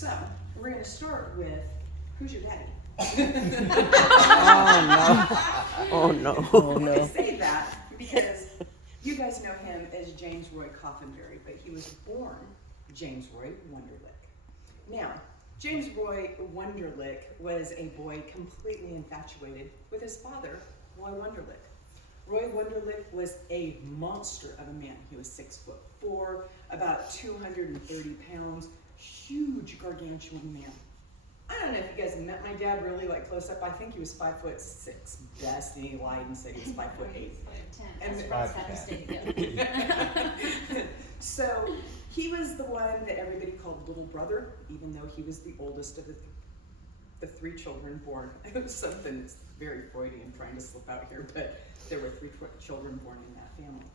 So, we're going to start with, who's your daddy? Oh no. I say that because you guys know him as James Roy Coffinberry, but he was born James Roy Wunderlich. Now, James Roy Wunderlich was a boy completely infatuated with his father, Roy Wunderlich. Roy Wunderlich was a monster of a man. He was 6'4", about 230 pounds, huge, gargantuan man. I don't know if you guys met my dad really like close up. I think he was 5'6" best, and he lied and said he was 5'8". So he was the one that everybody called little brother, even though he was the oldest of the three children born. It was something that's very Freudian trying to slip out here, but there were three children born in that family.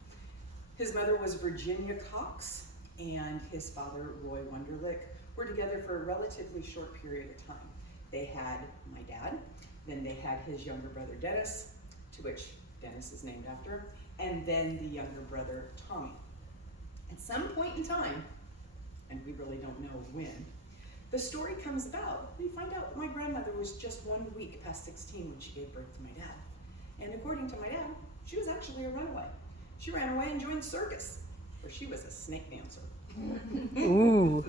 His mother was Virginia Cox, and his father, Roy Wunderlich, were together for a relatively short period of time. They had my dad, then they had his younger brother Dennis, to which Dennis is named after, and then the younger brother Tommy. At some point in time, and we really don't know when, the story comes about. We find out my grandmother was just 1 week past 16 when she gave birth to my dad. And according to my dad, she was actually a runaway. She ran away and joined the circus, where she was a snake dancer. Ooh.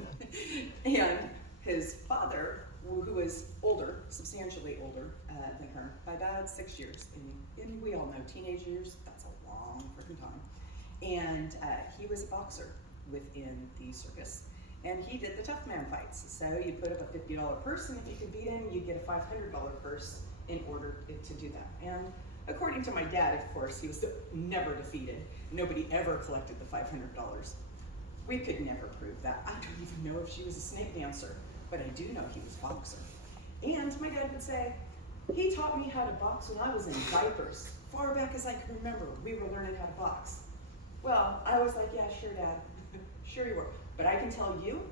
And his father, who was older, substantially older than her, by about 6 years, and we all know teenage years, that's a long freaking time. And he was a boxer within the circus, and he did the tough man fights. So you put up a $50 purse, and if you could beat him, you'd get a $500 purse in order to do that. And according to my dad, of course, he was never defeated. Nobody ever collected the $500. We could never prove that. I don't even know if she was a snake dancer, but I do know he was a boxer. And my dad would say, he taught me how to box when I was in diapers. Far back as I can remember, we were learning how to box. Well, I was like, yeah, sure, Dad. Sure you were. But I can tell you,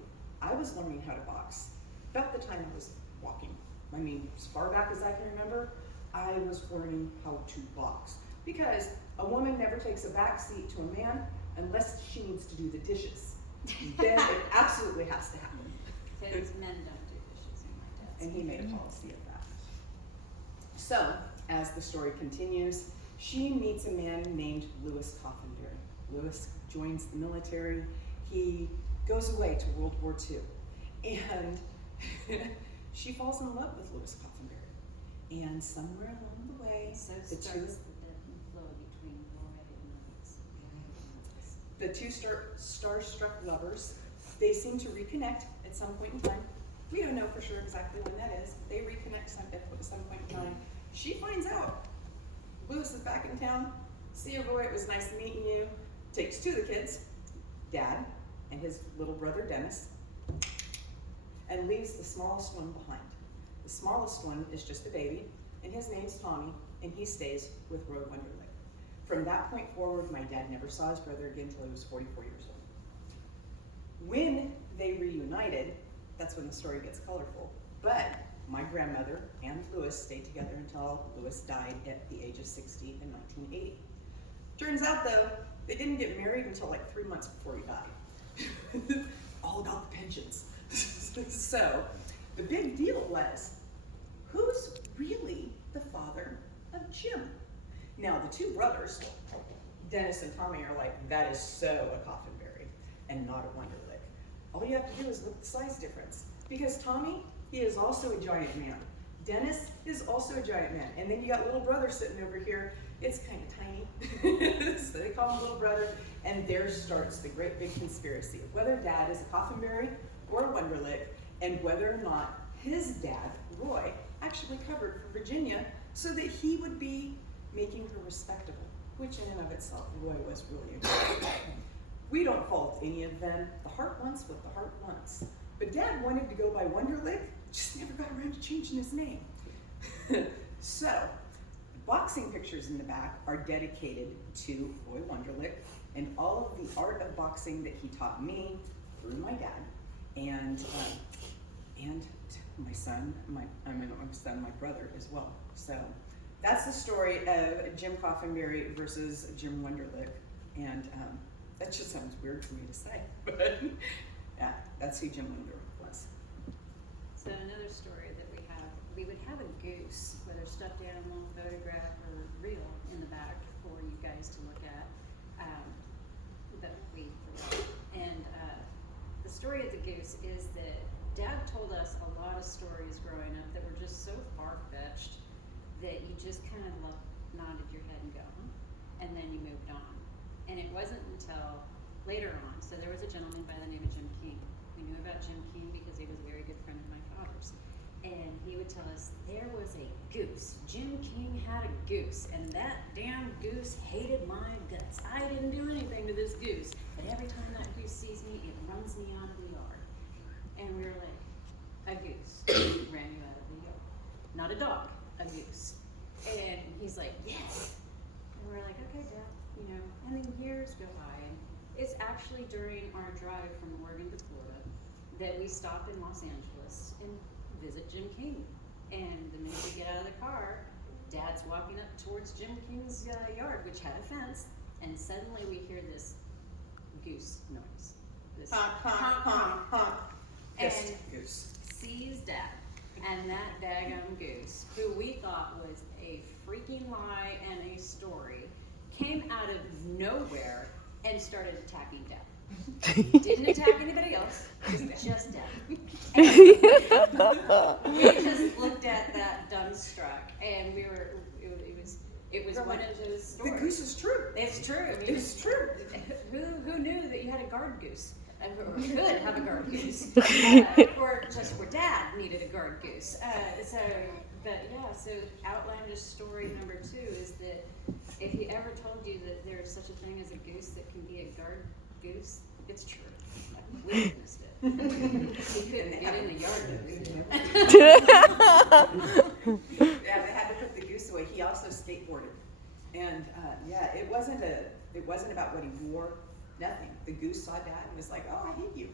I was learning how to box about the time I was walking. I mean, as far back as I can remember, I was learning how to box. Because a woman never takes a back seat to a man unless she needs to do the dishes. Then it absolutely has to happen. Because men don't do dishes in my dad's. And he made a policy of that. So, as the story continues, she meets a man named Louis Coffinberry. Louis joins the military. He goes away to World War II. And she falls in love with Louis Coffinberry. And somewhere along the way, So the starts two the ebb and flow between Roy and Louis. The two starstruck lovers, they seem to reconnect at some point in time. We don't know for sure exactly when that is. They reconnect at some point in time. She finds out Louis is back in town. See you, Roy, it was nice meeting you. Takes two of the kids, Dad and his little brother Dennis, and leaves the smallest one behind. The smallest one is just a baby, and his name's Tommy, and he stays with Roy Wunderlich. From that point forward, my dad never saw his brother again until he was 44 years old. When they reunited, that's when the story gets colorful. But my grandmother and Louis stayed together until Louis died at the age of 60 in 1980. Turns out, though, they didn't get married until like 3 months before he died. All about the pensions. So the big deal was, who's really the father of Jim? Now, the two brothers, Dennis and Tommy, are like, that is so a Coffinberry and not a Wunderlich. All you have to do is look at the size difference. Because Tommy, he is also a giant man. Dennis is also a giant man. And then you got little brother sitting over here. It's kind of tiny. So they call him little brother. And there starts the great big conspiracy of whether Dad is a Coffinberry or a Wunderlich, and whether or not his dad, Roy, actually covered for Virginia so that he would be making her respectable, which in and of itself, Roy was really important. We don't fault any of them. The heart wants what the heart wants. But Dad wanted to go by Wunderlich, just never got around to changing his name. So, the boxing pictures in the back are dedicated to Roy Wunderlich and all of the art of boxing that he taught me through my dad and my son, my brother as well. So that's the story of Jim Coffinberry versus Jim Wunderlich, and that just sounds weird for me to say, but yeah, that's who Jim Wunderlich was. So another story that we would have a goose, whether stuffed animal, photograph, or real, in the back for you guys to look at. But we forgot. And the story of the goose is that Dad told us a lot of stories growing up that were just so far-fetched that you just kind of nodded your head and go, huh? And then you moved on. And it wasn't until later on, so there was a gentleman by the name of Jim King. We knew about Jim King because he was a very good friend of my father's. And he would tell us, there was a goose. Jim King had a goose, and that damn goose hated my guts. I didn't do anything to this goose, but every time that goose sees me, it runs me out of the yard. And we were like, a goose ran you out of the yard. Not a dog, a goose. And he's like, yes. And we're like, okay, Dad, you know. And then years go by, and it's actually during our drive from Oregon to Florida that we stop in Los Angeles and visit Jim King. And the minute we get out of the car, Dad's walking up towards Jim King's yard, which had a fence, and suddenly we hear this goose noise. This Honk, honk, honk, honk. And Goose. sees Dad. And that daggum goose, who we thought was a freaking lie and a story, came out of nowhere and started attacking Dad. Didn't attack anybody else, just Dad. And we just looked at that dumbstruck, and it was one of those stories. The goose is true. It's true. I mean, It's true. Who knew that you had a guard goose? Or could have a guard goose, or just where Dad needed a guard goose. So outlandish story number 2 is that if he ever told you that there's such a thing as a goose that can be a guard goose, it's true. We witnessed it. He couldn't get in the yard with it. Yeah, they had to put the goose away. He also skateboarded, and it wasn't about what he wore. Nothing. The goose saw Dad and was like, "Oh, I hate you."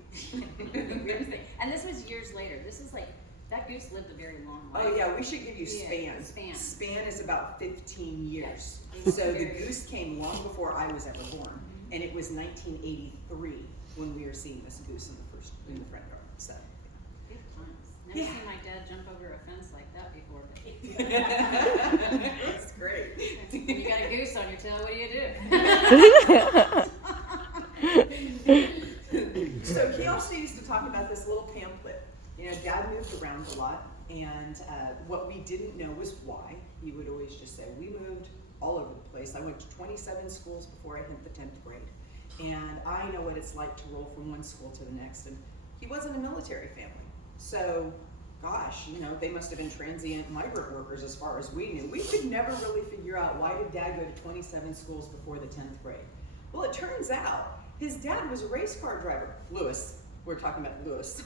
And this was years later. This is like, that goose lived a very long life. Oh yeah, we should give you span. Yeah, span. Span is about 15 years. Yes. So the goose came long before I was ever born, and it was 1983 when we were seeing this goose in the front yard. So. Good times. Never seen my dad jump over a fence like that before. That's great. When you got a goose on your tail, what do you do? So he also used to talk about this little pamphlet. You know, Dad moved around a lot, and what we didn't know was why. He would always just say, we moved all over the place. I went to 27 schools before I hit the 10th grade. And I know what it's like to roll from one school to the next. And he wasn't a military family. So, gosh, you know, they must have been transient migrant workers as far as we knew. We could never really figure out why did Dad go to 27 schools before the 10th grade. Well, it turns out his dad was a race car driver. Lewis. We're talking about Lewis.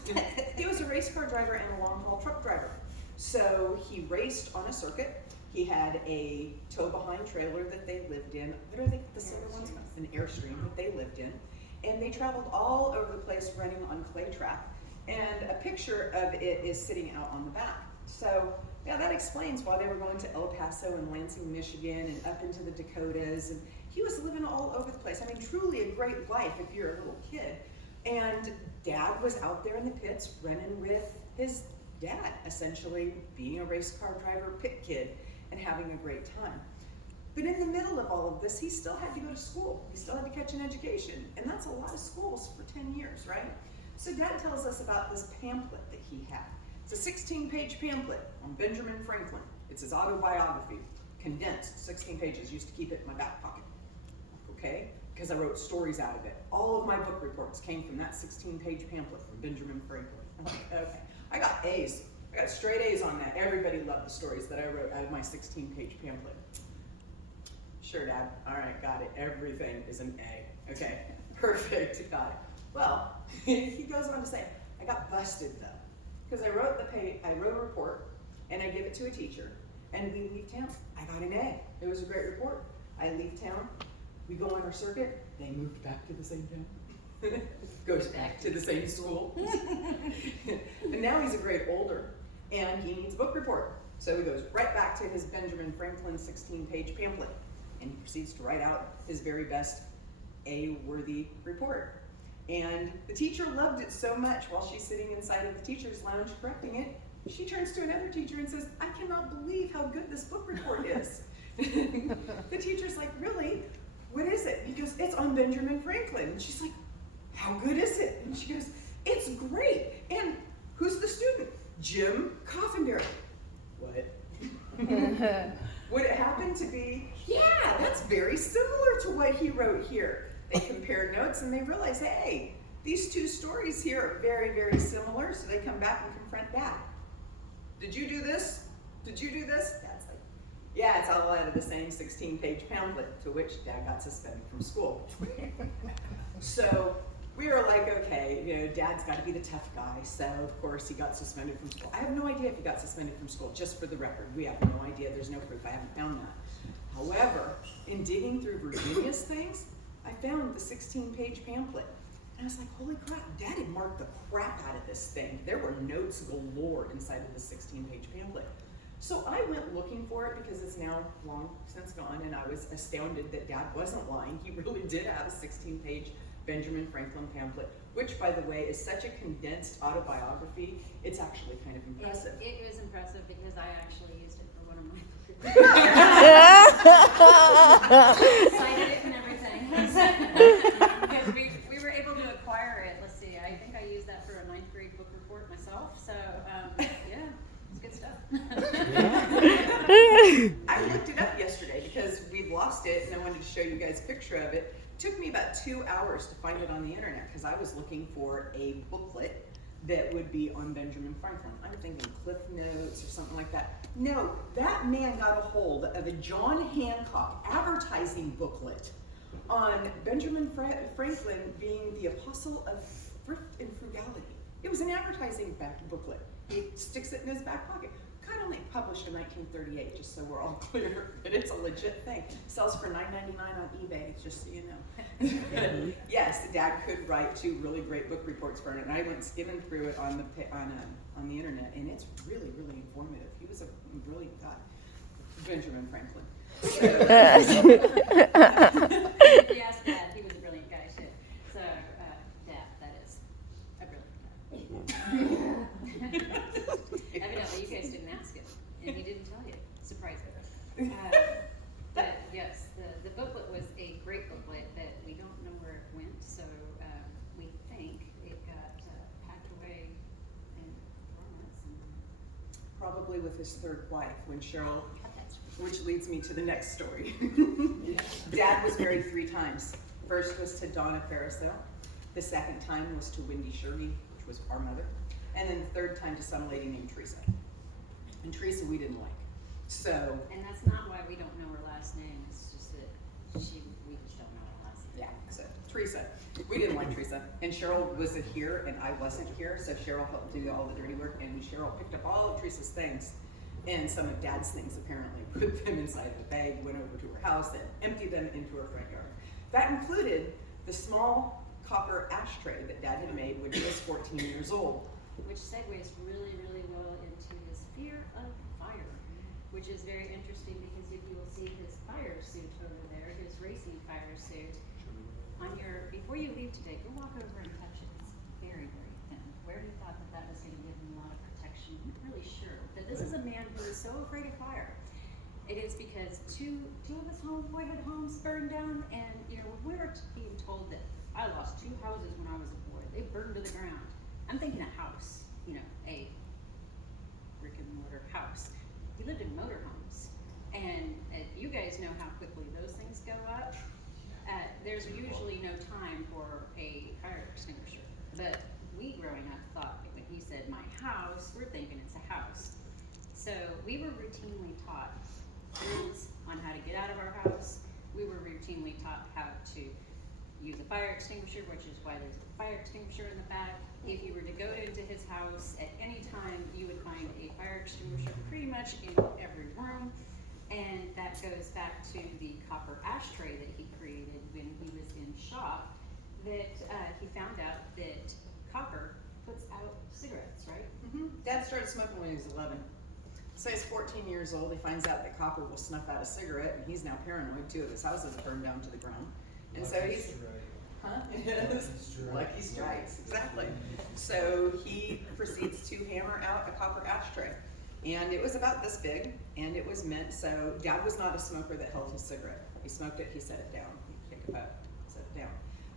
He was a race car driver and a long-haul truck driver. So he raced on a circuit. He had a tow-behind trailer that they lived in. What are they, the silver ones? An Airstream that they lived in. And they traveled all over the place running on clay track. And a picture of it is sitting out on the back. So, yeah, that explains why they were going to El Paso and Lansing, Michigan, and up into the Dakotas. And he was living all over the place. I mean, truly a great life if you're a little kid. And Dad was out there in the pits running with his dad, essentially being a race car driver, pit kid, and having a great time. But in the middle of all of this, he still had to go to school. He still had to catch an education. And that's a lot of schools for 10 years, right? So Dad tells us about this pamphlet that he had. It's a 16-page pamphlet on Benjamin Franklin. It's his autobiography, condensed, 16 pages. Used to keep it in my back pocket, okay? Because I wrote stories out of it. All of my book reports came from that 16-page pamphlet from Benjamin Franklin. I'm like, okay. I got A's. I got straight A's on that. Everybody loved the stories that I wrote out of my 16-page pamphlet. Sure, Dad. All right, got it. Everything is an A. Okay, perfect. Got it. Well, he goes on to say, I got busted though, because I wrote a report and I give it to a teacher, and we leave town. I got an A. It was a great report. I leave town. We go on our circuit. They moved back to the same town. Goes back to the same school. And now he's a grade older, and he needs a book report. So he goes right back to his Benjamin Franklin 16-page pamphlet, and he proceeds to write out his very best A-worthy report. And the teacher loved it so much while she's sitting inside of the teacher's lounge correcting it. She turns to another teacher and says, I cannot believe how good this book report is. The teacher's like, really? What is it? He goes, it's on Benjamin Franklin. And she's like, how good is it? And she goes, it's great. And who's the student? Jim Coffinberry. What? Would it happen to be, yeah, that's very similar to what he wrote here. They compared notes and they realized, hey, these two stories here are very, very similar. So they come back and confront Dad. Did you do this? Did you do this? Dad's like, yeah, it's all out of the same 16-page pamphlet, to which Dad got suspended from school. So we were like, okay, you know, Dad's got to be the tough guy. So of course he got suspended from school. I have no idea if he got suspended from school, just for the record. We have no idea, there's no proof, I haven't found that. However, in digging through Virginia's things, I found the 16-page pamphlet. And I was like, holy crap, Dad had marked the crap out of this thing. There were notes galore inside of the 16-page pamphlet. So I went looking for it because it's now long since gone, and I was astounded that Dad wasn't lying. He really did have a 16-page Benjamin Franklin pamphlet, which, by the way, is such a condensed autobiography, it's actually kind of impressive. It was impressive because I actually used it for one of my cited it and everything. Because we were able to acquire it. Let's see, I think I used that for a 9th grade book report myself. So yeah, it's good stuff. I looked it up yesterday because we'd lost it and I wanted to show you guys a picture of it. It took me about 2 hours to find it on the internet because I was looking for a booklet that would be on Benjamin Franklin. I'm thinking Cliff Notes or something like that. No, that man got a hold of a John Hancock advertising booklet on Benjamin Franklin being the apostle of thrift and frugality. It was an advertising booklet. He sticks it in his back pocket. Kind of like published in 1938, just so we're all clear that it's a legit thing. Sells for $9.99 on eBay, just so you know. Yes, Dad could write 2 really great book reports for it, and I went skimming through it on the internet, and it's really, really informative. He was a brilliant guy, Benjamin Franklin. So, Yes, Dad, he was a brilliant guy too. So, Dad, that is a brilliant guy. Evidently, you guys didn't ask him, and he didn't tell you. Surprising. But yes, the booklet was a great booklet that we don't know where it went, so we think it got packed away in Florence. probably with his 3rd wife, when Cheryl, which leads me to the next story. Dad was married 3 times. First was to Donna Pariseau. The second time was to Wendy Shirley, which was our mother. And then the 3rd time to some lady named Teresa. And Teresa we didn't like. So. And that's not why we don't know her last name, it's just that we just don't know her last name. Yeah, so Teresa. We didn't like Teresa. And Cheryl was here and I wasn't here, so Cheryl helped do all the dirty work, and Cheryl picked up all of Teresa's things and some of Dad's things apparently, put them inside of a bag, went over to her house, and emptied them into her front yard. That included the small copper ashtray that Dad had made when he was 14 years old. Which segues really, really well into his fear of fire, which is very interesting because if you will see his fire suit over there, his racing fire suit, before you leave today, go walk over and touch it. It's very, very thin. Where he thought that was going to give him a lot of protection, I'm not really sure. But this is a man who is so afraid of fire. It is because two of his boyhood homes burned down, and when we were being told that I lost 2 houses when I was a boy, they burned to the ground. I'm thinking a house, a brick and mortar house. He lived in motorhomes, and you guys know how quickly those things go up. There's usually no time for a fire extinguisher, but we growing up thought when he said my house, we're thinking it's a house. So we were routinely taught drills on how to get out of our house. We were routinely taught how to use a fire extinguisher, which is why there's a fire extinguisher in the back. If you were to go into his house at any time, you would find a fire extinguisher pretty much in every room. And that goes back to the copper ashtray that he created when he was in shop, that he found out that copper puts out cigarettes, right? Mm-hmm. Dad started smoking when he was 11. So he's 14 years old. He finds out that copper will snuff out a cigarette, and he's now paranoid. 2 of his houses burned down to the ground. And so he's, Huh? Lucky strikes, exactly. So he proceeds to hammer out a copper ashtray. And it was about this big, and it was meant, so Dad was not a smoker that held his cigarette. He smoked it, he set it down. He'd pick it up, set it down.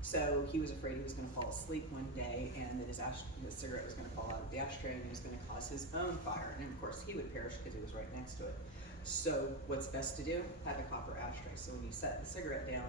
So he was afraid he was gonna fall asleep one day and that his cigarette was gonna fall out of the ashtray and it was gonna cause his own fire. And of course he would perish because he was right next to it. So what's best to do? Have a copper ashtray. So when you set the cigarette down,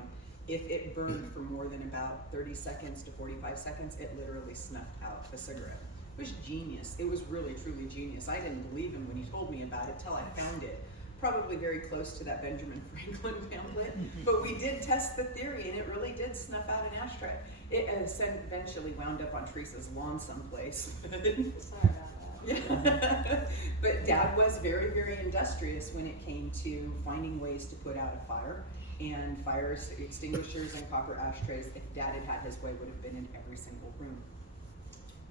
if it burned for more than about 30 seconds to 45 seconds, it literally snuffed out the cigarette. It was genius. It was really, truly genius. I didn't believe him when he told me about it till I found it. Probably very close to that Benjamin Franklin pamphlet, but we did test the theory and it really did snuff out an ashtray. It eventually wound up on Teresa's lawn someplace. Sorry about that. Yeah. But Dad was very, very industrious when it came to finding ways to put out a fire. And fire extinguishers and copper ashtrays, if Dad had had his way, would have been in every single room.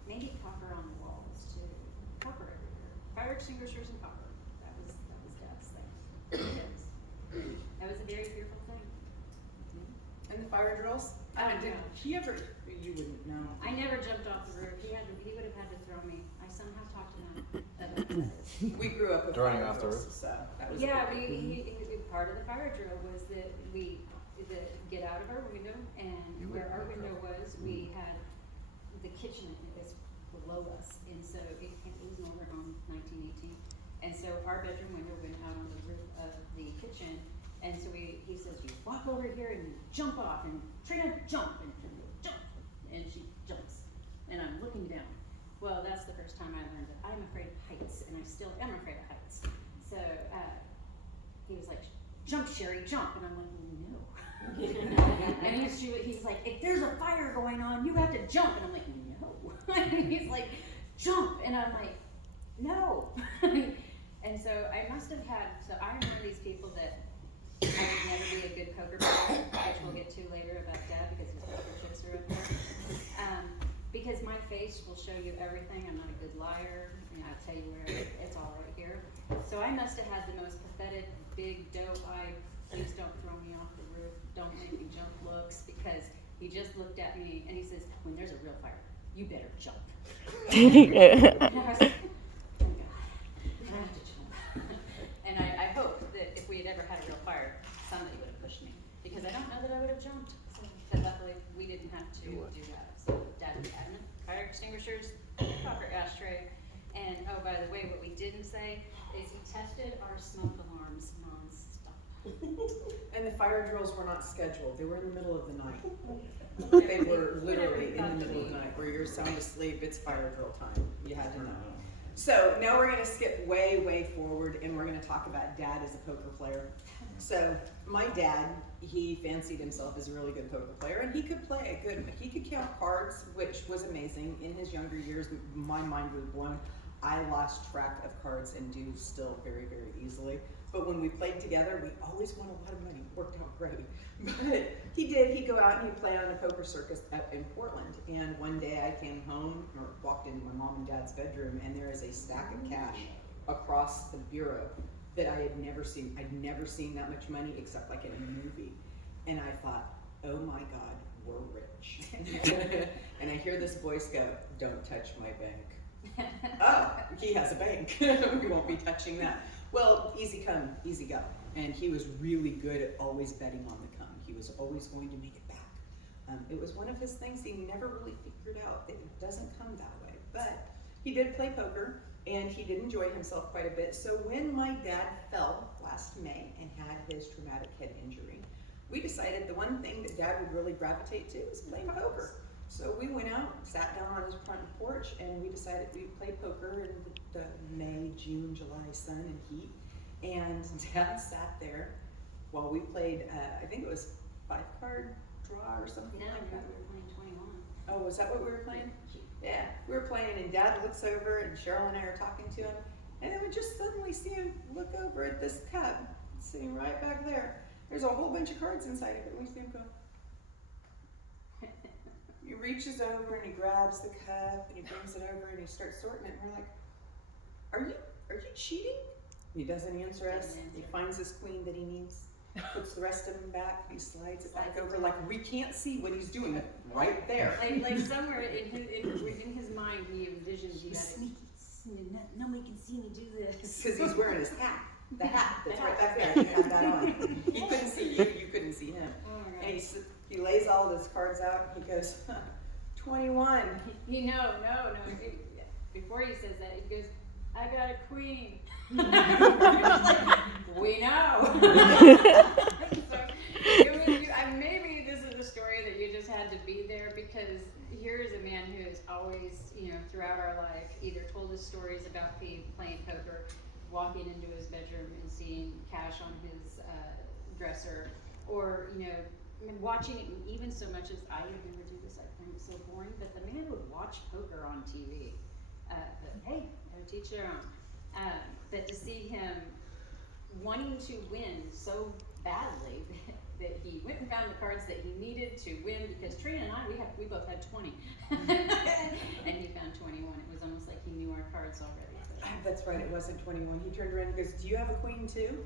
Maybe copper on the walls too. Copper everywhere. Fire extinguishers and copper. That was Dad's thing. That was a very fearful thing. And the fire drills? I don't Did know. he ever, you wouldn't know. I never jumped off the roof. He would have had to throw me. I somehow talked him out of it. We grew up with Throwing fire off the drills, roof? so that was Yeah, a big- part of the fire drill was that we get out of our window, and You where would our have window trouble. was, we had the kitchen is below us, and so it was Northern Home 1918, and so our bedroom window went out on the roof of the kitchen, and so he says, you walk over here and you jump off, and Trina, jump, and Trina, jump, and she jumps, and I'm looking down. Well, that's the first time I learned that I'm afraid of heights, and I still am afraid of heights. So he was like, jump, Sherry, jump, and I'm like, no. And he's like, if there's a fire going on, you have to jump, and I'm like, no. And he's like, jump, and I'm like, no. And so I must have had, so I'm one of these people that I would never be a good poker player, which we'll get to later about Dad because his poker chips are up there. Because my face will show you everything. I'm not a good liar, and I'll tell you where it's all right here. So I must have had the most pathetic, big, doe-eyed, please don't throw me off the roof, don't make me jump looks, because he just looked at me and he says, when there's a real fire, you better jump. And I was like, thank God, I don't have to jump. And I hope that if we had ever had a real fire, somebody would have pushed me, because I don't know that I would have jumped. But luckily, we didn't have to do that. So Dad had fire extinguishers, copper ashtray, and oh, by the way, what we didn't say is he tested our smoke alarms non-stop. And the fire drills were not scheduled. They were in the middle of the night. They were literally in the middle of the night where you're sound asleep, it's fire drill time. You had to know. So now we're gonna skip way, way forward and we're gonna talk about Dad as a poker player. So my dad, he fancied himself as a really good poker player and he could play a good, he could count cards, which was amazing. In his younger years, my mind was blown. I lost track of cards and do still very, very easily. But when we played together, we always won a lot of money. It worked out great. But he'd go out and he'd play on a poker circus up in Portland. And one day I came home or walked into my mom and dad's bedroom and there is a stack of cash across the bureau that I had never seen. I'd never seen that much money except like in a movie. And I thought, oh my God, we're rich. And I hear this voice go, don't touch my bank. Oh, he has a bank. We won't be touching that. Well, easy come, easy go. And he was really good at always betting on the come. He was always going to make it back. It was one of his things he never really figured out. It doesn't come that way. But he did play poker and he did enjoy himself quite a bit. So when my dad fell last May and had his traumatic head injury, we decided the one thing that Dad would really gravitate to is playing poker. So we went out, sat down on his front porch, and we decided we'd play poker in the May, June, July sun and heat. And Dad sat there while we played, I think it was 5-card draw or something No, like that. we were playing 21. Oh, was that what we were playing? Yeah, we were playing and Dad looks over and Cheryl and I are talking to him. And then we just suddenly see him look over at this cup sitting right back there. There's a whole bunch of cards inside of it. We see him go. He reaches over and he grabs the cup and he brings it over and he starts sorting it. And we're like, are you cheating? He doesn't answer us. He finds his queen that he needs. puts the rest of them back, he slides it back over, like we can't see what he's doing right there. Like somewhere in his mind, he envisions you gotta, nobody can see me do this. Because he's wearing his hat, the hat that's right back there, he had that on. He couldn't see you, you couldn't see him. Oh my God. And he lays all those cards out, he goes, 21. No. Before he says that, he goes, I got a queen. We know. Maybe this is a story that you just had to be there, because here is a man who has always, throughout our life, either told us stories about playing poker, walking into his bedroom and seeing cash on his dresser, or watching it, even so much as I would never do this. I find it so boring. But the man would watch poker on TV. But hey, they'll teach their own. But to see him wanting to win so badly that he went and found the cards that he needed to win, because Trina and we both had 20, and he found 21. It was almost like he knew our cards already. That's right, it wasn't 21. He turned around and goes, do you have a queen too?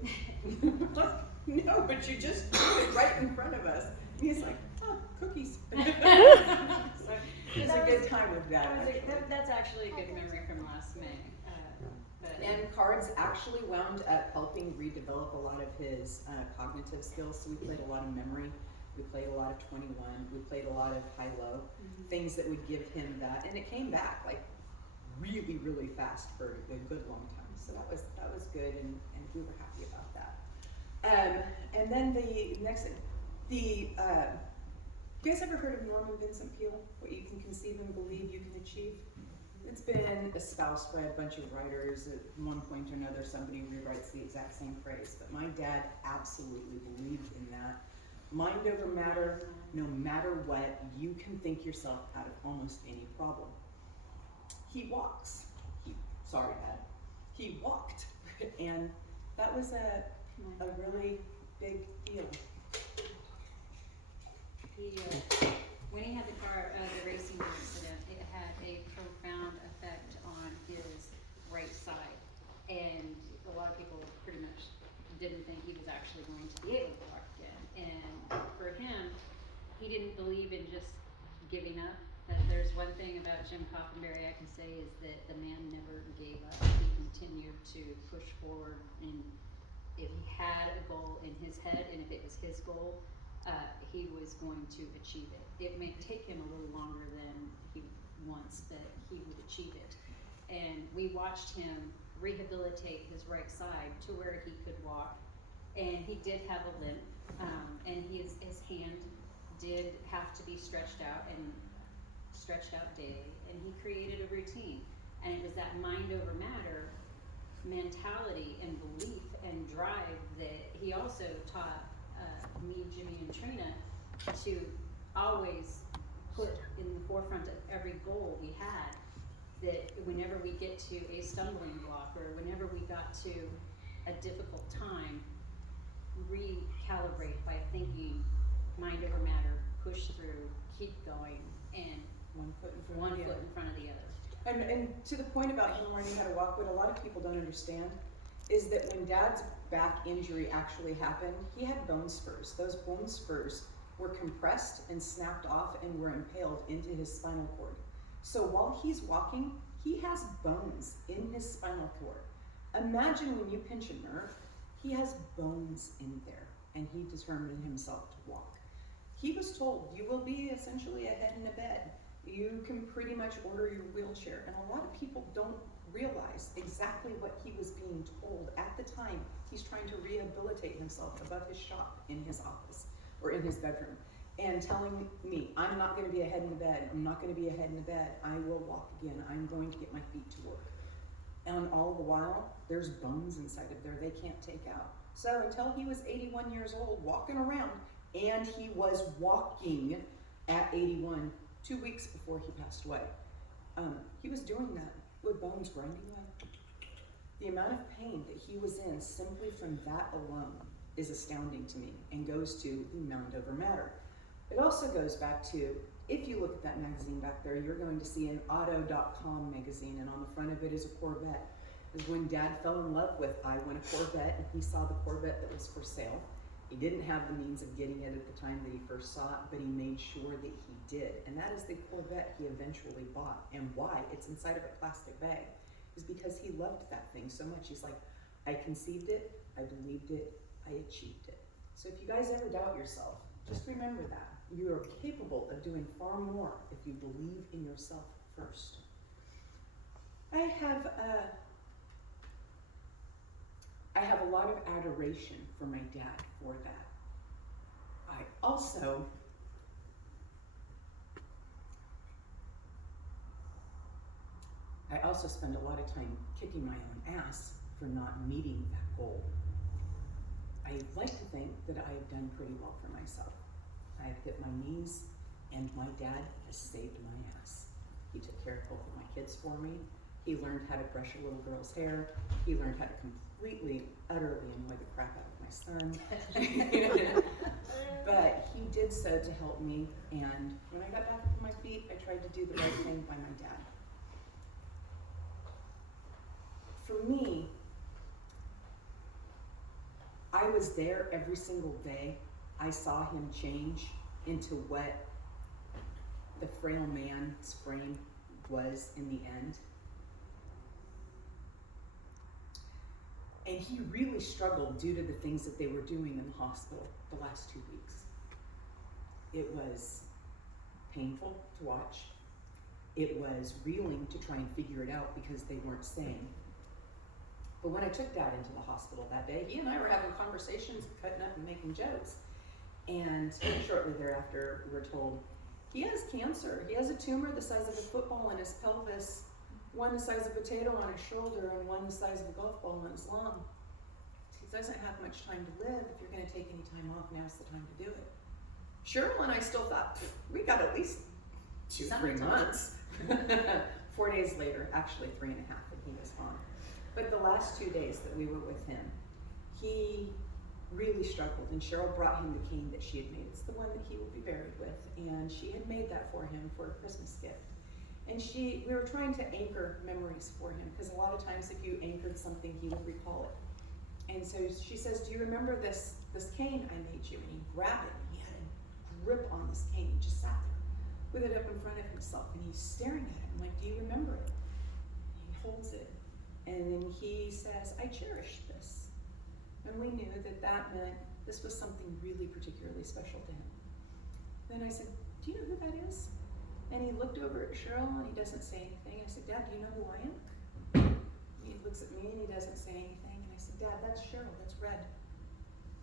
No, but you just put it right in front of us. And he's like, oh, cookies. So, it was a good time with that. That's actually a good memory from last May. And cards actually wound up helping redevelop a lot of his cognitive skills. So we played a lot of memory. We played a lot of 21. We played a lot of high-low, things that would give him that. And it came back like really, really fast for a good long time. So that was good, and we were happy about that. And then the next thing, you guys ever heard of Norman Vincent Peale? What you can conceive and believe you can achieve? It's been espoused by a bunch of writers. At one point or another, somebody rewrites the exact same phrase. But my dad absolutely believed in that. Mind over matter, no matter what, you can think yourself out of almost any problem. He walks. Sorry, Dad. He walked. And that was a really big deal. When he had the racing accident, it had a profound effect on his right side, and a lot of people pretty much didn't think he was actually going to be able to walk again. And for him, he didn't believe in just giving up. But there's one thing about Jim Coffinberry I can say, is that the man never gave up. He continued to push forward, and if he had a goal in his head, and if it was his goal, he was going to achieve it. It may take him a little longer than he wants, but he would achieve it. And we watched him rehabilitate his right side to where he could walk, and he did have a limp, and his hand did have to be stretched out daily, and he created a routine. And it was that mind over matter mentality and belief and drive that he also taught me, Jimmy, and Trina to always put in the forefront of every goal we had, that whenever we get to a stumbling block, or whenever we got to a difficult time, recalibrate by thinking mind over matter, push through, keep going, and one foot in front of the other. And to the point about him learning how to walk, what a lot of people don't understand is that when Dad's back injury actually happened, he had bone spurs. Those bone spurs were compressed and snapped off and were impaled into his spinal cord. So while he's walking, he has bones in his spinal cord. Imagine when you pinch a nerve, he has bones in there, and he determined himself to walk. He was told, you will be essentially a head in a bed. You can pretty much order your wheelchair. And a lot of people don't realize exactly what he was being told at the time he's trying to rehabilitate himself above his shop in his office or in his bedroom, and telling me, I'm not going to be a head in the bed. I'm not going to be a head in the bed. I will walk again. I'm going to get my feet to work. And all the while, there's bones inside of there they can't take out. So until he was 81 years old, walking around, and he was walking at 81, 2 weeks before he passed away, he was doing that with bones grinding away. The amount of pain that he was in simply from that alone is astounding to me, and goes to mind over matter. It also goes back to, if you look at that magazine back there, you're going to see an auto.com magazine, and on the front of it is a Corvette. It was when Dad fell in love with I Want a Corvette, and he saw the Corvette that was for sale, He didn't have the means of getting it at the time that he first saw it, but he made sure that he did. And that is the Corvette he eventually bought. And why? It's inside of a plastic bag. Is because he loved that thing so much. He's like, I conceived it, I believed it, I achieved it. So if you guys ever doubt yourself, just remember that. You are capable of doing far more if you believe in yourself first. I have a lot of adoration for my dad for that. I also spend a lot of time kicking my own ass for not meeting that goal. I like to think that I have done pretty well for myself. I have hit my knees, and my dad has saved my ass. He took care of both of my kids for me. He learned how to brush a little girl's hair. He learned how to completely, utterly annoy the crap out of my son. But he did so to help me, and when I got back up on my feet, I tried to do the right thing by my dad. For me, I was there every single day. I saw him change into what the frail man's frame was in the end. And he really struggled due to the things that they were doing in the hospital the last 2 weeks. It was painful to watch. It was reeling to try and figure it out because they weren't sane. But when I took Dad into the hospital that day, he and I were having conversations, cutting up and making jokes. And shortly thereafter, we were told, he has cancer. He has a tumor the size of a football in his pelvis, one the size of a potato on his shoulder, and one the size of a golf ball on his lung. He doesn't have much time to live. If you're going to take any time off, now's the time to do it. Cheryl and I still thought, we got at least 2-3 months. 4 days later, actually 3.5, and he was gone. But the last 2 days that we were with him, he really struggled, and Cheryl brought him the cane that she had made. It's the one that he will be buried with, and she had made that for him for a Christmas gift. And we were trying to anchor memories for him, because a lot of times if you anchored something, he would recall it. And so she says, do you remember this cane I made you? And he grabbed it, and he had a grip on this cane. He just sat there with it up in front of himself, and he's staring at it. I'm like, do you remember it? And he holds it, and then he says, I cherish this. And we knew that that meant this was something really particularly special to him. Then I said, do you know who that is? And he looked over at Cheryl and he doesn't say anything. I said, Dad, do you know who I am? And he looks at me and he doesn't say anything. And I said, Dad, that's Cheryl, that's Red.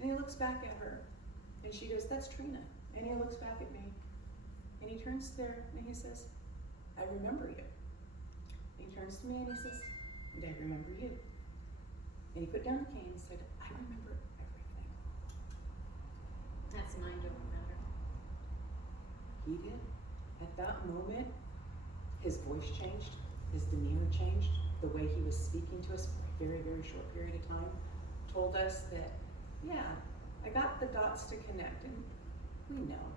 And he looks back at her and she goes, that's Trina. And he looks back at me and he turns there and he says, I remember you. And he turns to me and he says, and I remember you. And he put down the cane and said, I remember everything. That's mind over matter. He did. At that moment, his voice changed, his demeanor changed, the way he was speaking to us for a very, very short period of time told us that, yeah, I got the dots to connect, and we know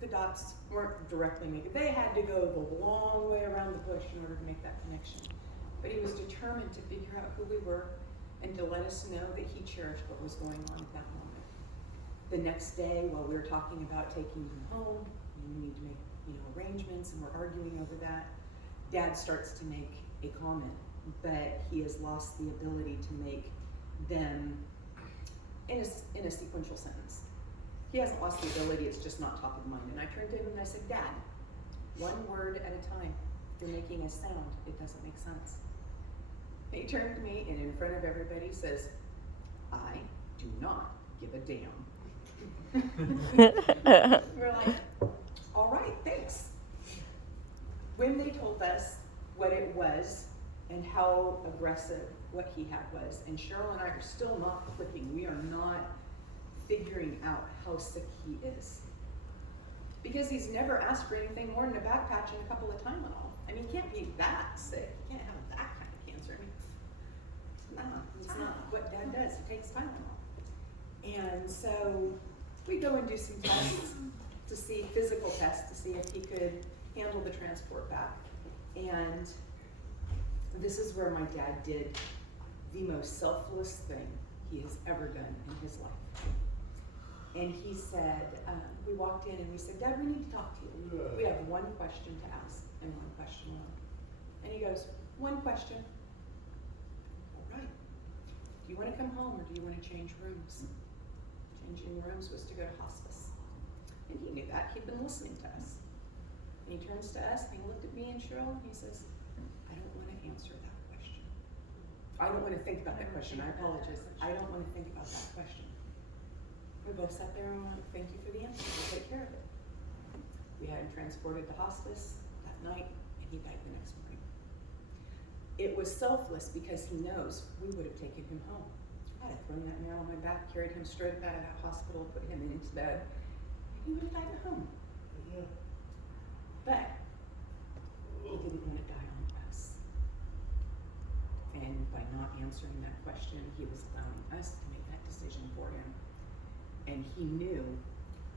the dots weren't directly making. They had to go the long way around the bush in order to make that connection. But he was determined to figure out who we were and to let us know that he cherished what was going on at that moment. The next day, while we were talking about taking him home, we need to make arrangements, and we're arguing over that, Dad starts to make a comment, but he has lost the ability to make them in a sequential sentence. He hasn't lost the ability, it's just not top of mind. And I turned to him and I said, Dad, one word at a time. If you're making a sound, it doesn't make sense. And he turned to me and in front of everybody says, I do not give a damn. We're like, all right, thanks. When they told us what it was and how aggressive what he had was, and Cheryl and I are still not clicking, we are not figuring out how sick he is. Because he's never asked for anything more than a back patch and a couple of Tylenol. I mean, he can't be that sick. He can't have that kind of cancer. I mean, it's not what Dad does. He takes Tylenol. And so we go and do some tests to see, physical tests, to see if he could handle the transport back. And this is where my dad did the most selfless thing he has ever done in his life. And he said, we walked in and we said, Dad, we need to talk to you. We have one question to ask and one question alone. And he goes, one question. All right. Do you want to come home or do you want to change rooms? Changing rooms was to go to hospice. And he knew that. He'd been listening to us. And he turns to us and he looked at me and Cheryl and he says, I don't want to answer that question. I don't want to think about that question. I apologize. I don't want to think about that question. We both sat there and went, thank you for the answer. We'll take care of it. We had him transported to hospice that night and he died the next morning. It was selfless because he knows we would have taken him home. I'd have thrown that nail on my back, carried him straight up out of that hospital, put him in his bed, and he would have died at home. Yeah. But he didn't want to die on us. And by not answering that question, he was allowing us to make that decision for him. And he knew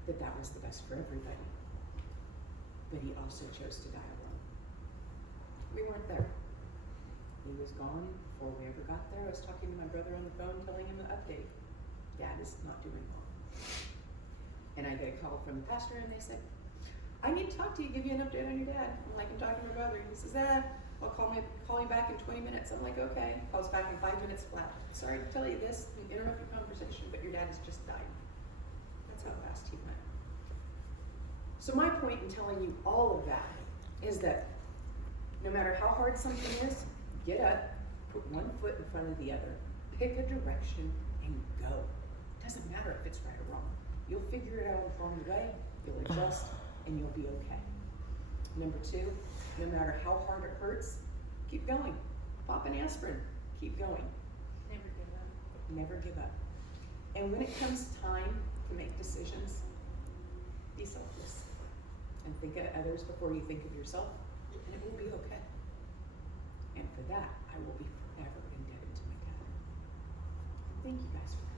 that that was the best for everybody. But he also chose to die alone. We weren't there. He was gone before we ever got there. I was talking to my brother on the phone, telling him the update. Dad is not doing well. And I get a call from the pastor and they said, I need to talk to you, give you an update on your dad. I'm like, I'm talking to my brother. He says, I'll call you back in 20 minutes. I'm like, okay. Calls back in 5 minutes flat. Sorry to tell you this, interrupt your conversation, but your dad has just died. That's how fast he went. So my point in telling you all of that is that no matter how hard something is, get up, put one foot in front of the other, pick a direction, and go. Doesn't matter if it's right or wrong. You'll figure it out along the way, you'll adjust, and you'll be okay. Number 2, no matter how hard it hurts, keep going. Pop an aspirin, keep going. Never give up. Never give up. And when it comes time to make decisions, be selfless. And think of others before you think of yourself, and it will be okay. And for that, I will be forever indebted to my dad. Thank you guys for